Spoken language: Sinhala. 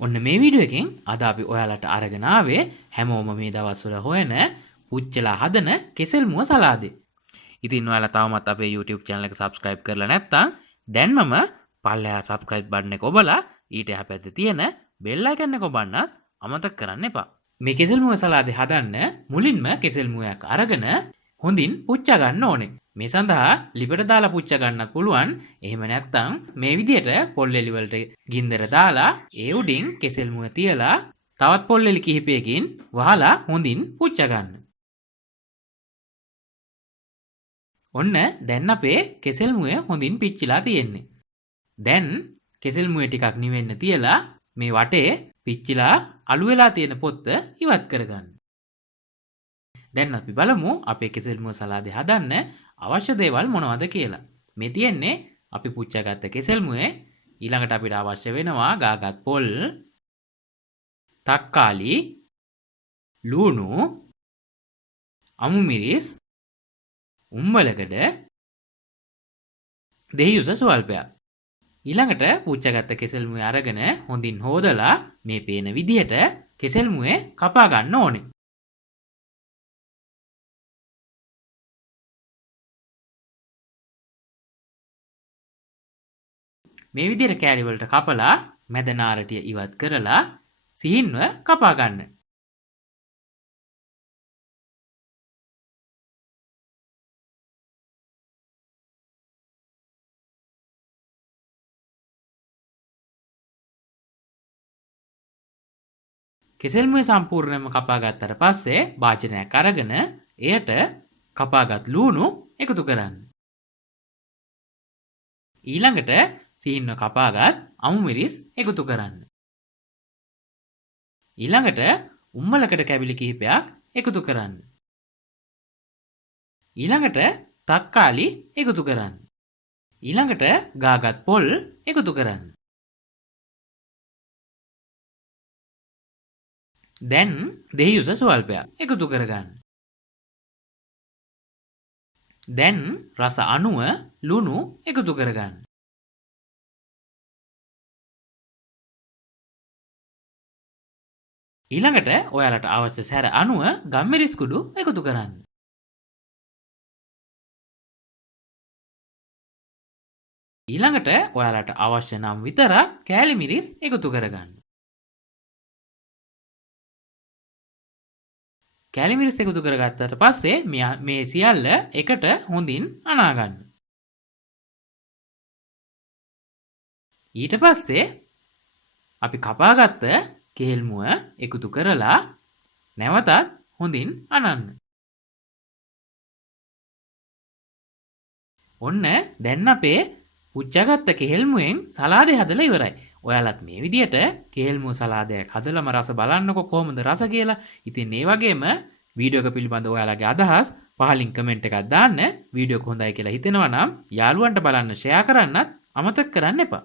ඔන්න මේ වීඩියෝ එකෙන් අද අපි ඔයාලට අරගෙන ආවේ හැමෝම මේ දවස්වල හොයන පුච්චලා හදන කෙසෙල්මුව සලාදේ. ඉතින් ඔයාලා තවමත් අපේ YouTube channel එක subscribe කරලා නැත්නම් දැන්මම පල්ලෙහා subscribe button එක ඔබලා ඊට එහා පැත්තේ තියෙන bell icon එක ඔබන්නත් අමතක කරන්න එපා. මේ කෙසෙල්මුව සලාදේ හදන්න මුලින්ම කෙසෙල්මුවයක් අරගෙන හොඳින් පුච්චා ගන්න ඕනේ. මේ සඳහා ලිපට දාලා පුච්චා ගන්නත් පුළුවන්. එහෙම නැත්නම් මේ විදිහට පොල්ලෙලි වලට ගින්දර දාලා ඒ උඩින් කෙසෙල් මුව තියලා තවත් පොල්ලෙලි කිහිපයකින් වහලා හොඳින් පුච්චා ගන්න. ඔන්න දැන් අපේ කෙසෙල් මුව හොඳින් පිච්චිලා තියෙන්නේ. දැන් කෙසෙල් මුව ටිකක් නිවෙන්න තියලා මේ වටේ පිච්චිලා අළු වෙලා තියෙන පොත්ත ඉවත් කරගන්න. දැන් අපි බලමු අපේ කෙසෙල් මුව සලාදේ හදන්න අවශ්‍ය දේවල් මොනවද කියලා. මේ තියෙන්නේ අපි පුච්චාගත්ත කෙසෙල් මුවේ. ඊළඟට අපිට අවශ්‍ය වෙනවා ගාගත් පොල්, තක්කාලි, ලුණු, අමු මිරිස්, උම්බලකඩ, දෙහියුස ස්වල්පයක්. ඊළඟට පුච්චාගත්ත කෙසෙල් මුවේ අරගෙන හොඳින් හොදලා මේ පේන විදිහට කෙසෙල් මුවේ කපා ගන්න ඕනේ. මේ විදිහට කෑලි වලට කපලා මැද නාරටිය ඉවත් කරලා සිහින්ව කපා ගන්න. කෙසෙල් මුව සම්පූර්ණයෙන්ම කපා ගත්තට පස්සේ භාජනයක් අරගෙන එයට කපාගත් ලුණු එකතු කරන්න. ඊළඟට සිහින්ව කපාගත් අමු මිරිස් එකතු කරන්න. ඊළඟට උම්මලකඩ කැබිලි කිහිපයක් එකතු කරන්න. ඊළඟට තක්කාලි එකතු කරන්න. ඊළඟට ගාගත් පොල් එකතු කරන්න. දැන් දෙහියුස ස්වල්පයක් එකතු කරගන්න. දැන් රස අනුව ලුණු එකතු කරගන්න. ඊළඟට ඔයාලට අවශ්‍ය සැර අනුව ගම්මිරිස් කුඩු එකතු කරන්න. ඊළඟට ඔයාලට අවශ්‍ය නම් විතරක් කෑලි මිරිස් එකතු කරගන්න. කෑලි මිරිස් එකතු කරගත්තට පස්සේ මේ සියල්ල එකට හොඳින් අනා ගන්න. ඊට පස්සේ අපි කපාගත්ත කෙහෙල් මුව එකතු කරලා නැවතත් හොඳින් අනන්න. ඔන්න දැන් අපේ පුච්චාගත්ත කෙහෙල් මුවෙන් සලාදේ හදලා ඉවරයි. ඔයාලත් මේ විදිහට කෙහෙල් මුව සලාදයක් හදලාම රස බලන්නකො කොහොමද රස කියලා. ඉතින් මේ වගේම වීඩියෝ එක පිළිබඳව ඔයාලගේ අදහස් පහලින් කමෙන්ට් එකක් දාන්න. වීඩියෝ එක හොඳයි කියලා හිතෙනවා නම් යාළුවන්ට බලන්න ෂෙයා කරන්නත් අමතක කරන්න එපා.